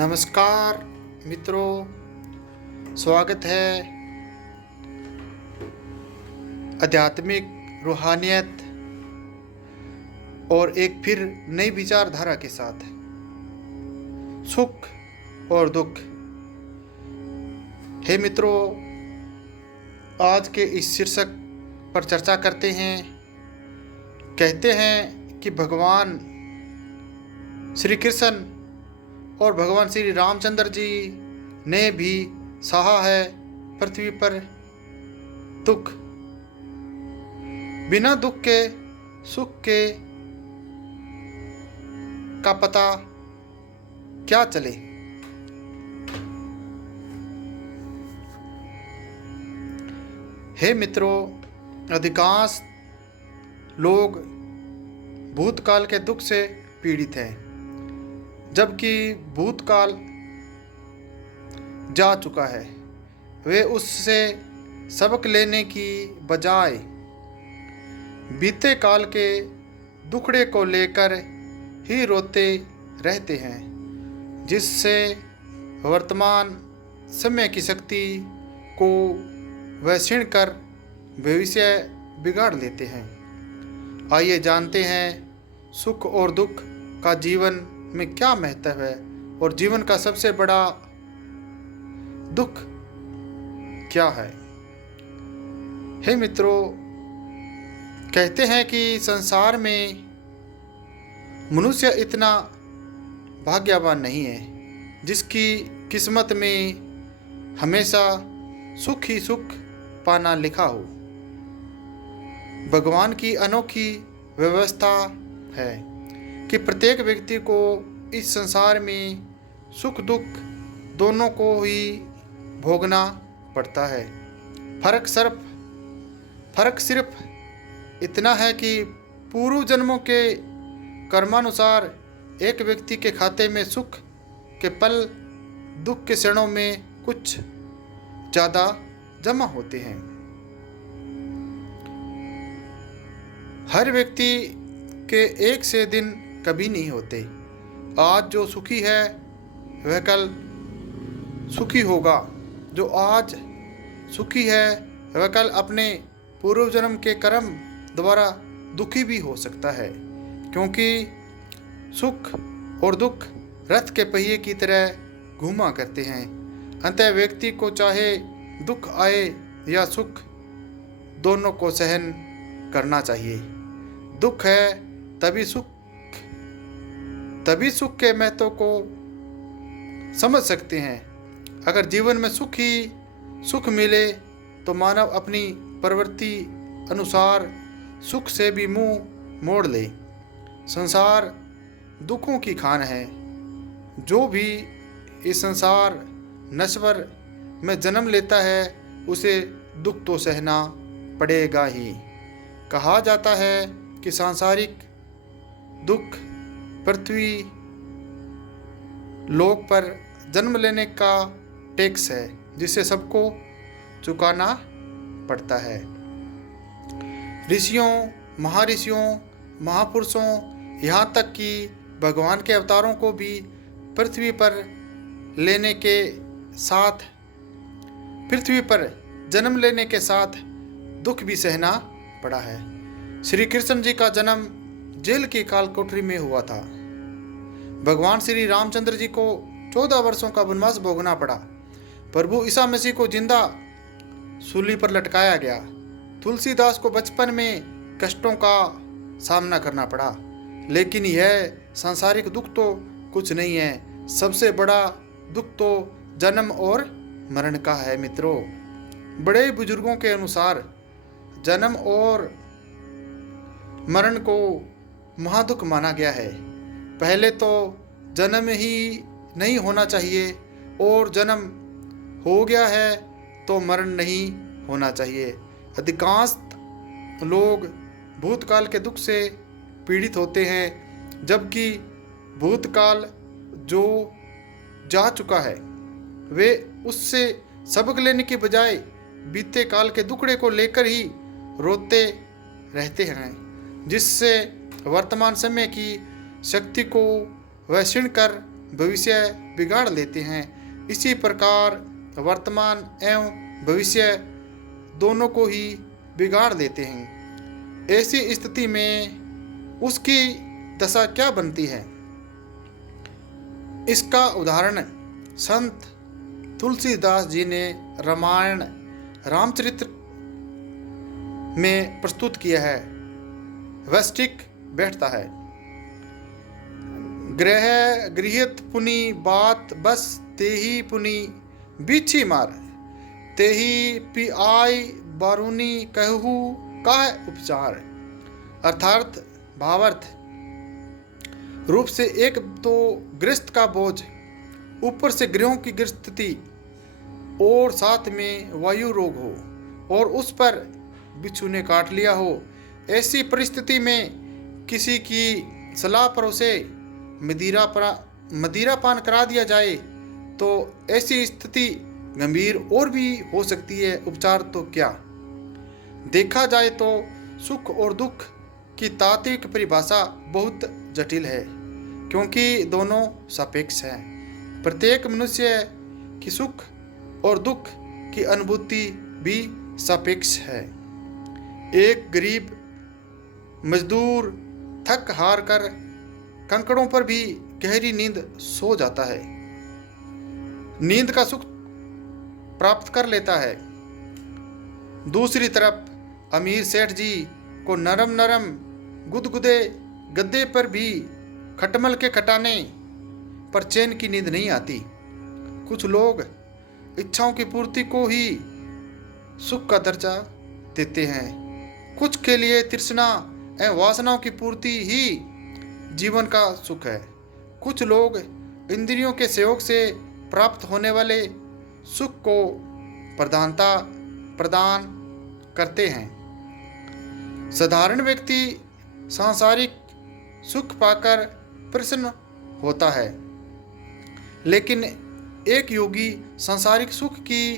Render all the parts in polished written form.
नमस्कार मित्रों, स्वागत है आध्यात्मिक रूहानियत और एक फिर नई विचारधारा के साथ। सुख और दुख। हे मित्रों, आज के इस शीर्षक पर चर्चा करते हैं। कहते हैं कि भगवान श्री कृष्ण और भगवान श्री रामचंद्र जी ने भी सहा है पृथ्वी पर दुख। बिना दुख के सुख के का पता क्या चले। हे मित्रों, अधिकांश लोग भूतकाल के दुख से पीड़ित हैं, जबकि भूतकाल जा चुका है। वे उससे सबक लेने की बजाय बीते काल के दुखड़े को लेकर ही रोते रहते हैं, जिससे वर्तमान समय की शक्ति को वह छीन कर भविष्य बिगाड़ लेते हैं। आइए जानते हैं सुख और दुख का जीवन में क्या महत्व है और जीवन का सबसे बड़ा दुख क्या है। हे मित्रों, कहते हैं कि संसार में मनुष्य इतना भाग्यवान नहीं है जिसकी किस्मत में हमेशा सुख ही सुख पाना लिखा हो। भगवान की अनोखी व्यवस्था है कि प्रत्येक व्यक्ति को इस संसार में सुख दुख दोनों को ही भोगना पड़ता है। फर्क सिर्फ इतना है कि पूर्व जन्मों के कर्मानुसार एक व्यक्ति के खाते में सुख के पल दुख के क्षणों में कुछ ज़्यादा जमा होते हैं। हर व्यक्ति के एक से दिन कभी नहीं होते। आज जो सुखी है वह कल सुखी होगा। जो आज सुखी है वह कल अपने पूर्व जन्म के कर्म द्वारा दुखी भी हो सकता है, क्योंकि सुख और दुख रथ के पहिए की तरह घूमा करते हैं। अंततः व्यक्ति को चाहे दुख आए या सुख, दोनों को सहन करना चाहिए। दुख है तभी सुख के महत्व को समझ सकते हैं। अगर जीवन में सुख मिले तो मानव अपनी प्रवृत्ति अनुसार सुख से भी मुंह मोड़ ले। संसार दुखों की खान है। जो भी इस संसार नश्वर में जन्म लेता है उसे दुख तो सहना पड़ेगा ही। कहा जाता है कि सांसारिक दुख पृथ्वी लोक पर जन्म लेने का टैक्स है, जिसे सबको चुकाना पड़ता है। ऋषियों, महाऋषियों, महापुरुषों, यहाँ तक कि भगवान के अवतारों को भी पृथ्वी पर जन्म लेने के साथ दुख भी सहना पड़ा है। श्री कृष्ण जी का जन्म जेल की काल कोठरी में हुआ था। भगवान श्री रामचंद्र जी को 14 वर्षों का वनवास भोगना पड़ा। प्रभु ईसा मसीह को जिंदा सूली पर लटकाया गया। तुलसीदास को बचपन में कष्टों का सामना करना पड़ा। लेकिन यह सांसारिक दुख तो कुछ नहीं है। सबसे बड़ा दुख तो जन्म और मरण का है। मित्रों, बड़े बुजुर्गों के अनुसार जन्म और मरण को महादुख माना गया है। पहले तो जन्म ही नहीं होना चाहिए, और जन्म हो गया है तो मरण नहीं होना चाहिए। अधिकांश लोग भूतकाल के दुख से पीड़ित होते हैं, जबकि भूतकाल जो जा चुका है वे उससे सबक लेने के बजाय बीते काल के दुखड़े को लेकर ही रोते रहते हैं, जिससे वर्तमान समय की शक्ति को वह छीन कर भविष्य बिगाड़ लेते हैं। इसी प्रकार वर्तमान एवं भविष्य दोनों को ही बिगाड़ देते हैं। ऐसी स्थिति में उसकी दशा क्या बनती है, इसका उदाहरण संत तुलसीदास जी ने रामायण रामचरित्र में प्रस्तुत किया है। वैष्टिक बैठता है। गृहित पुनि बात बस तेही पुनि बीछी मार, तेही पिआई बारूनी कहू का उपचार। अर्थात भावार्थ रूप से एक तो गृहस्थ का बोझ, ऊपर से गृहों की गृहस्थी और साथ में वायु रोग हो और उस पर बिच्छू ने काट लिया हो। ऐसी परिस्थिति में किसी की सलाह पर उसे मदिरापान करा दिया जाए तो ऐसी स्थिति गंभीर और भी हो सकती है। उपचार तो क्या, देखा जाए तो सुख और दुख की तात्विक परिभाषा बहुत जटिल है, क्योंकि दोनों सापेक्ष हैं। प्रत्येक मनुष्य की सुख और दुख की अनुभूति भी सापेक्ष है। एक गरीब मजदूर थक हार कर कंकड़ों पर भी गहरी नींद सो जाता है, नींद का सुख प्राप्त कर लेता है। दूसरी तरफ अमीर सेठ जी को नरम नरम गुदगुदे गद्दे पर भी खटमल के खटाने पर चैन की नींद नहीं आती। कुछ लोग इच्छाओं की पूर्ति को ही सुख का दर्जा देते हैं। कुछ के लिए तृष्णा एवं वासनाओं की पूर्ति ही जीवन का सुख है। कुछ लोग इंद्रियों के सहयोग से प्राप्त होने वाले सुख को प्रदान करते हैं। साधारण व्यक्ति सांसारिक सुख पाकर प्रसन्न होता है, लेकिन एक योगी सांसारिक सुख की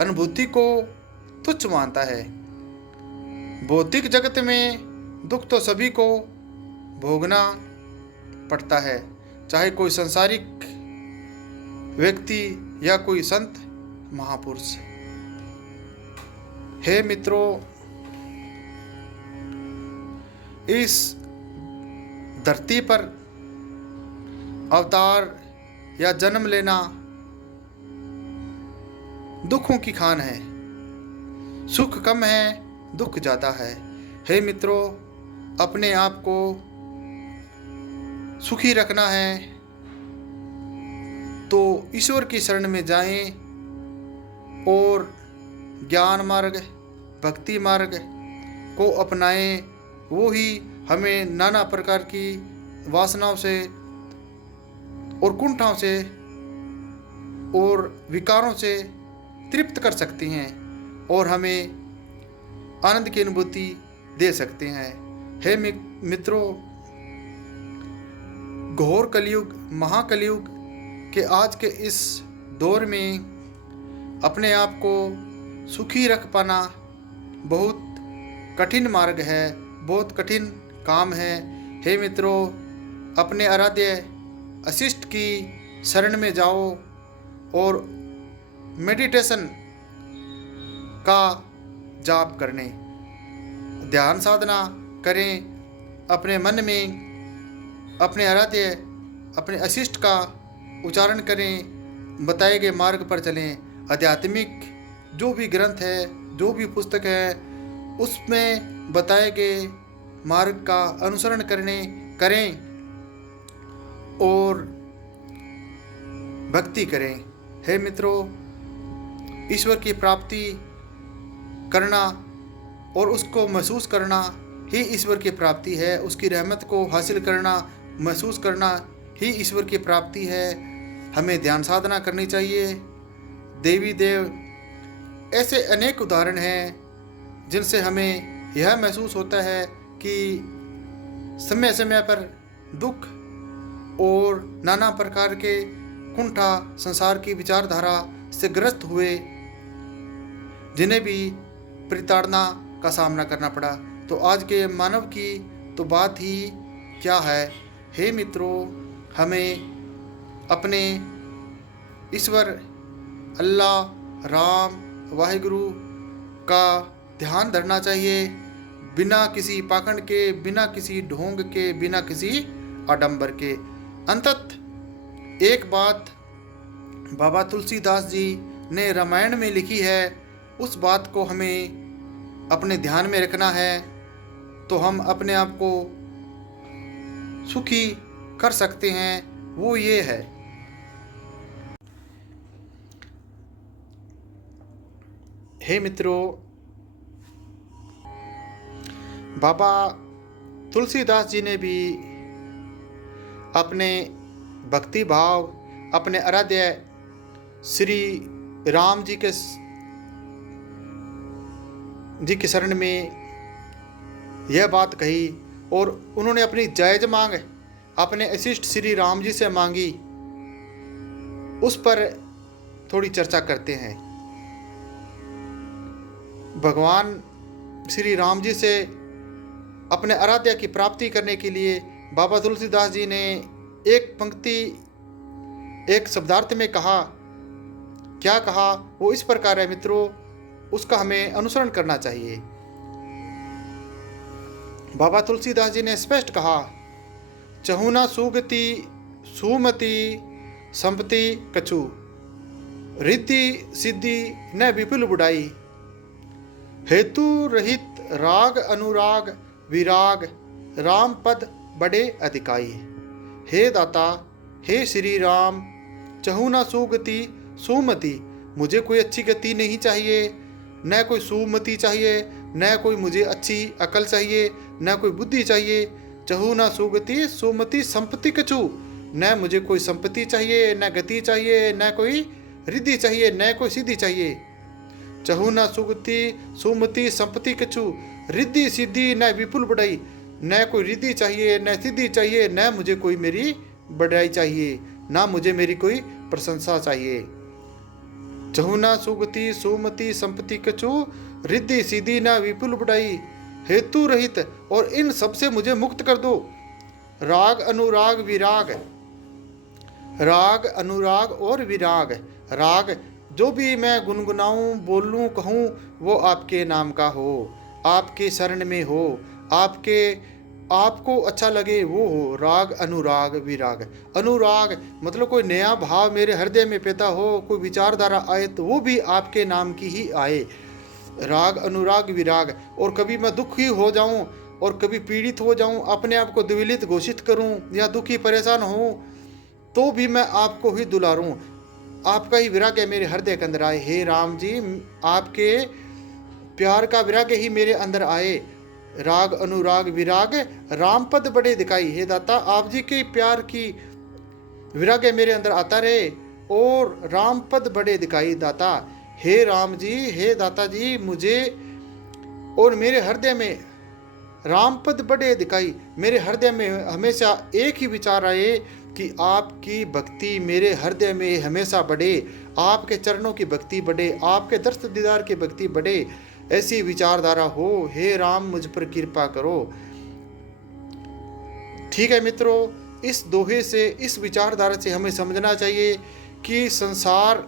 अनुभूति को तुच्छ मानता है। भौतिक जगत में दुख तो सभी को भोगना पड़ता है, चाहे कोई सांसारिक व्यक्ति या कोई संत महापुरुष। हे मित्रों, इस धरती पर अवतार या जन्म लेना दुखों की खान है। सुख कम है, दुख ज़्यादा है। हे मित्रों, अपने आप को सुखी रखना है तो ईश्वर की शरण में जाएं और ज्ञान मार्ग, भक्ति मार्ग को अपनाएं। वो ही हमें नाना प्रकार की वासनाओं से और कुंठाओं से और विकारों से तृप्त कर सकती हैं और हमें आनंद की अनुभूति दे सकते हैं। हे मित्रों, घोर कलयुग, महाकलयुग के आज के इस दौर में अपने आप को सुखी रख पाना बहुत कठिन मार्ग है, बहुत कठिन काम है। हे मित्रों, अपने आराध्य वशिष्ठ की शरण में जाओ और मेडिटेशन का जाप करने, ध्यान साधना करें। अपने मन में अपने आराध्य, अपने वशिष्ठ का उच्चारण करें, बताए गए मार्ग पर चलें। आध्यात्मिक जो भी ग्रंथ है, जो भी पुस्तक है, उसमें बताए गए मार्ग का अनुसरण करें और भक्ति करें। हे मित्रों, ईश्वर की प्राप्ति करना और उसको महसूस करना ही ईश्वर की प्राप्ति है। उसकी रहमत को हासिल करना, महसूस करना ही ईश्वर की प्राप्ति है। हमें ध्यान साधना करनी चाहिए। देवी देव ऐसे अनेक उदाहरण हैं जिनसे हमें यह महसूस होता है कि समय समय पर दुख और नाना प्रकार के कुंठा संसार की विचारधारा से ग्रस्त हुए, जिन्हें भी प्रताड़ना का सामना करना पड़ा। तो आज के मानव की तो बात ही क्या है। हे मित्रों, हमें अपने ईश्वर अल्लाह, राम, वाहिगुरु का ध्यान धरना चाहिए, बिना किसी पाखंड के, बिना किसी ढोंग के, बिना किसी आडंबर के। अंततः एक बात बाबा तुलसीदास जी ने रामायण में लिखी है, उस बात को हमें अपने ध्यान में रखना है, तो हम अपने आप को सुखी कर सकते हैं। वो ये है, हे मित्रों, बाबा तुलसीदास जी ने भी अपने भक्ति भाव, अपने आराध्य श्री राम जी के शरण में यह बात कही, और उन्होंने अपनी जायज मांग अपने अशिष्ट श्री राम जी से मांगी। उस पर थोड़ी चर्चा करते हैं। भगवान श्री राम जी से अपने आराध्य की प्राप्ति करने के लिए बाबा तुलसीदास जी ने एक पंक्ति, एक शब्दार्थ में कहा। क्या कहा? वो इस प्रकार है मित्रों, उसका हमें अनुसरण करना चाहिए। बाबा तुलसीदास जी ने स्पष्ट कहा, चहुना सुगति सुमति संपत्ति कछु, रिद्धि सिद्धि न विपुल बुढ़ाई, हेतु रहित राग अनुराग विराग, राम पद बड़े अधिकाई। हे दाता, हे श्री राम, चहुना सुगति सुमति, मुझे कोई अच्छी गति नहीं चाहिए, न कोई सुमति चाहिए, न कोई मुझे अच्छी अकल चाहिए, न कोई बुद्धि चाहिए। चहुना सुगति सुमति संपत्ति कछु, न मुझे कोई संपत्ति चाहिए, न गति चाहिए, न कोई रिद्धि चाहिए, न कोई सिद्धि चाहिए। चहुना सुगति सुमति संपत्ति कछु, रिद्धि सिद्धि न विपुल बढ़ाई, न कोई रिद्धि चाहिए, न सिद्धि चाहिए, न मुझे कोई मेरी बढ़ाई चाहिए, ना मुझे मेरी कोई प्रशंसा चाहिए। चहुना सुगति सुमति संपत्ति कछु, रिद्धि सिद्धि न विपुल बढ़ाई, हेतु रहित, और इन सबसे मुझे मुक्त कर दो। राग अनुराग विराग, राग अनुराग और विराग, राग जो भी मैं गुनगुनाऊं, बोलूं, कहूं, वो आपके नाम का हो, आपके शरण में हो, आपको अच्छा लगे वो हो। राग अनुराग विराग, अनुराग मतलब कोई नया भाव मेरे हृदय में पैदा हो, कोई विचारधारा आए तो वो भी आपके नाम की ही आए। राग अनुराग विराग, और कभी मैं दुखी हो जाऊं और कभी पीड़ित हो जाऊं, अपने आप को द्विलित घोषित करूं या दुखी परेशान हूं, तो भी मैं आपको ही दुलारूं, आपका ही विराग मेरे हृदय के अंदर आए। हे राम जी, आपके प्यार का विराग ही मेरे अंदर आए। राग अनुराग विराग, राम पद बड़े दिखाई। हे दाता, आप जी के प्यार की विराग मेरे अंदर आता रहे और राम पद बड़े दिखाई। दाता, हे राम जी, हे दाता जी, मुझे और मेरे हृदय में राम पद बड़े दिखाई। मेरे हृदय में हमेशा एक ही विचार आए कि आपकी भक्ति मेरे हृदय में हमेशा बढ़े, आपके चरणों की भक्ति बढ़े, आपके दर्शन दीदार की भक्ति बढ़े, ऐसी विचारधारा हो। हे राम, मुझ पर कृपा करो। ठीक है मित्रों, इस दोहे से, इस विचारधारा से हमें समझना चाहिए कि संसार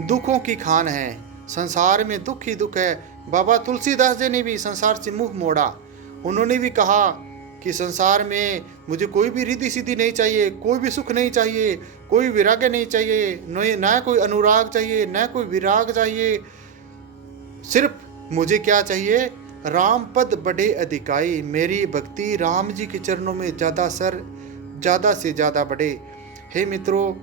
दुखों की खान है, संसार में दुख ही दुख है। बाबा तुलसीदास जी ने भी संसार से मुंह मोड़ा। उन्होंने भी कहा कि संसार में मुझे कोई भी रिद्धि सिद्धि नहीं चाहिए, कोई भी सुख नहीं चाहिए, कोई विराग नहीं चाहिए, न कोई अनुराग चाहिए, न कोई विराग चाहिए। सिर्फ मुझे क्या चाहिए? राम पद बड़े अधिकाई, मेरी भक्ति राम जी के चरणों में ज़्यादा से ज़्यादा बढ़े। हे मित्रों,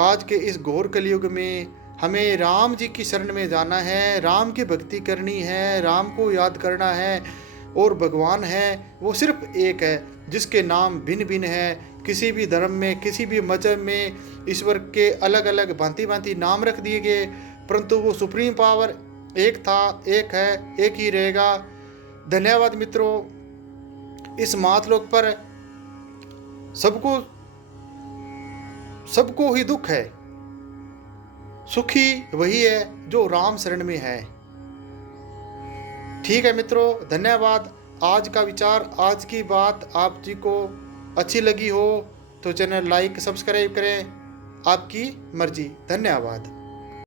आज के इस घोर कलयुग में हमें राम जी की शरण में जाना है, राम की भक्ति करनी है, राम को याद करना है। और भगवान है वो सिर्फ एक है, जिसके नाम भिन्न भिन्न हैं। किसी भी धर्म में, किसी भी मजहब में ईश्वर के अलग अलग भांति भांति नाम रख दिए गए, परंतु वो सुप्रीम पावर एक था, एक है, एक ही रहेगा। धन्यवाद मित्रों। इस मातलोक पर सबको ही दुख है, सुखी वही है जो राम शरण में है। ठीक है मित्रों, धन्यवाद। आज का विचार, आज की बात आप जी को अच्छी लगी हो तो चैनल लाइक सब्सक्राइब करें। आपकी मर्जी। धन्यवाद।